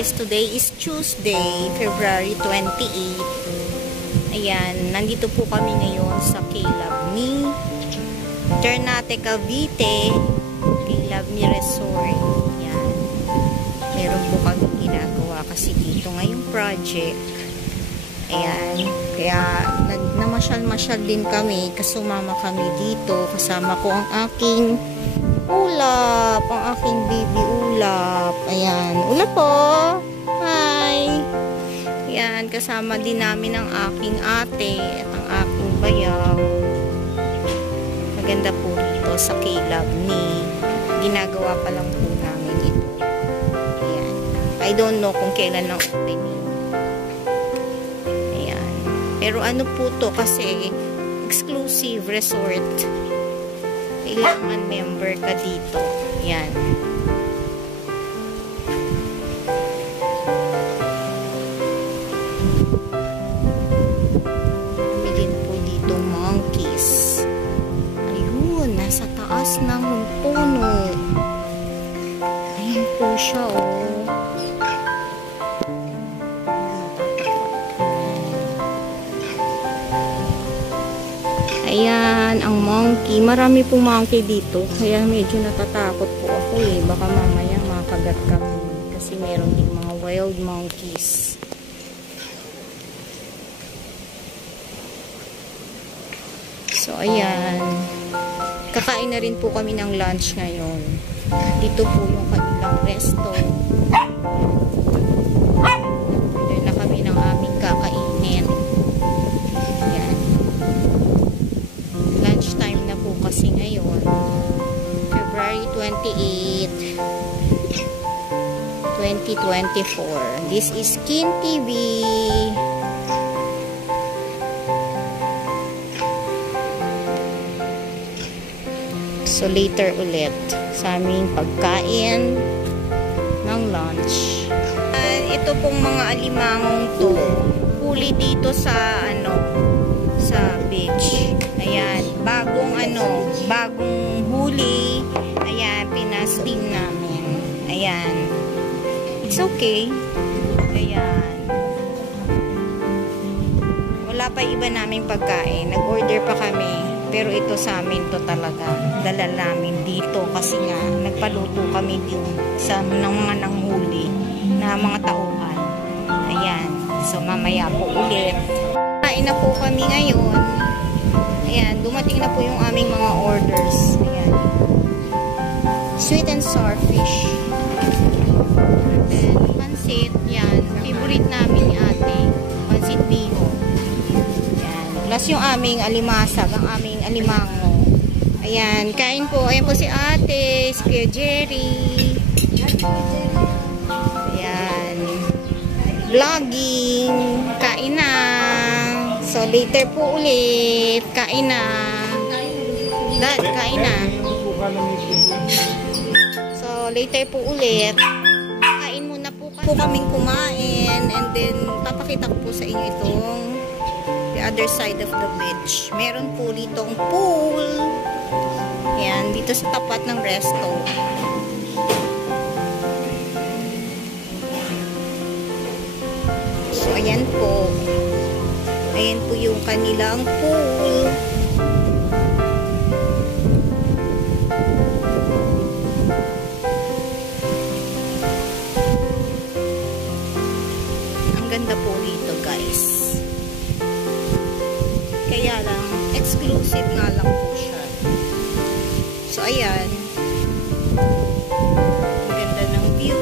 guys, today is Tuesday, February 28. Ayan, nandito po kami ngayon sa K-Love ni Ternate, Cavite. K-Love ni Resort. Ayan. Meron po kami ginagawa kasi dito ngayong project. Ayan. Kaya namasyal-masyal din kami kasi sumama kami dito. Kasama ko ang aking ulap, ang aking baby ulap. Ayan, ulap po. Hi. Ayan, kasama din namin ang aking ate at ang aking bayaw. Maganda po dito sa K-Love ni. Ginagawa pa lang po namin ito. Ayan. I don't know kung kailan ang opening. Ayan. Pero ano po to kasi exclusive resort. Kailangan member ka dito. Yan. Bilhin po dito monkeys. Ayun, nasa taas ng puno. Ayan po siya, oh. Ayan, ang monkey. Marami pong monkey dito. Kaya medyo natatakot po ako eh. Baka mamaya makagat kami. Kasi meron din mga wild monkeys. So, ayan. Kakain na rin po kami ng lunch ngayon. Dito po yung kanilang resto. Order na kami ng aming kakainin. Time na po kasi ngayon February 28 2024. This is Skin TV. So later ulit sa aming pagkain ng lunch. Ito pong mga alimangong to huli dito sa sa beach. Ayan, bagong huli. Ayan, pinasting namin. Ayan. It's okay. Ayan. Wala pa iba naming pagkain. Nag-order pa kami. Pero ito sa amin to talaga. Dala namin dito kasi nga nagpaluto kami din sa mga nanghuli na mga tauhan. Ayan. So mamaya po ulit. Kain na po kami ngayon. Ayan, dumating na po yung aming mga orders. Ayan. Sweet and sour fish. Then, pansit. Yan. Favorite namin ni ate. Pansit biho. Ayan. Plus yung aming alimasag. Ang aming alimango. Ayan. Kain po. Ayan po si ate. Si Kuya Jerry. Ayan. Vlogging. Kain na. So, later po ulit. Kain na. Dad, kain na. So, later po ulit. Kain muna po kaming kumain. And then, papakita ko po sa inyo itong the other side of the beach. Meron po ditong pool. Yan, dito sa tapat ng resto. So, ayan po. Ayan po yung kanilang pool. Ang ganda po dito, guys. Kaya lang, exclusive nga lang po siya. So, ayan. Ang ganda ng view.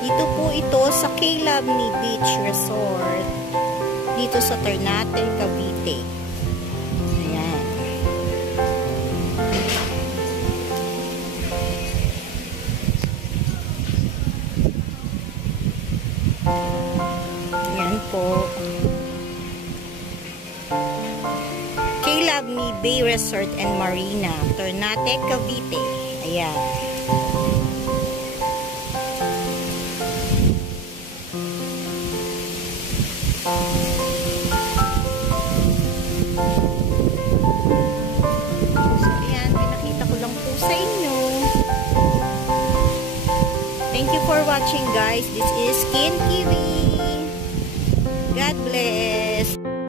Dito po ito sa K-Love ni Beach Resort. Dito sa Ternate, Cavite. Ayan. Ayan po. K-Love ni Bay Resort and Marina, Ternate, Cavite. Ayan. watching, guys. This is Skin Kiwi. God bless.